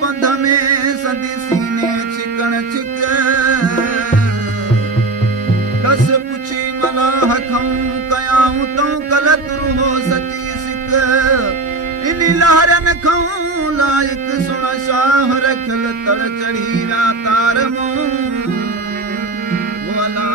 पंध में सदी सीने चिकन चिक कस पुछी मलाह खऊं कयाऊं तो गलत हो सची सिक इन लहरन खऊं लाइक सुन शाह रखल तड़ चढ़ी रा तार मूं वला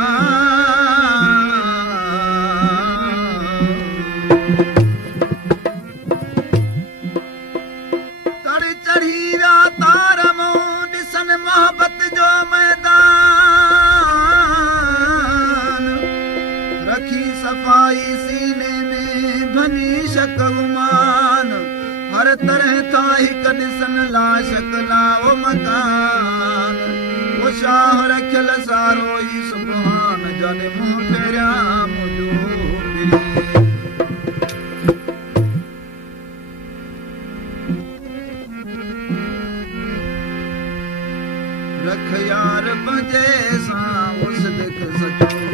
सफाई सीने में भनी शकलमान हर तरह था हिक ॾिसन ला शकला ओ मकान वो शाह रखियल सारो ई सुभान जाने मुंह फेरिया मुंहिंजो रख यार पंजे सां उस दिख सचो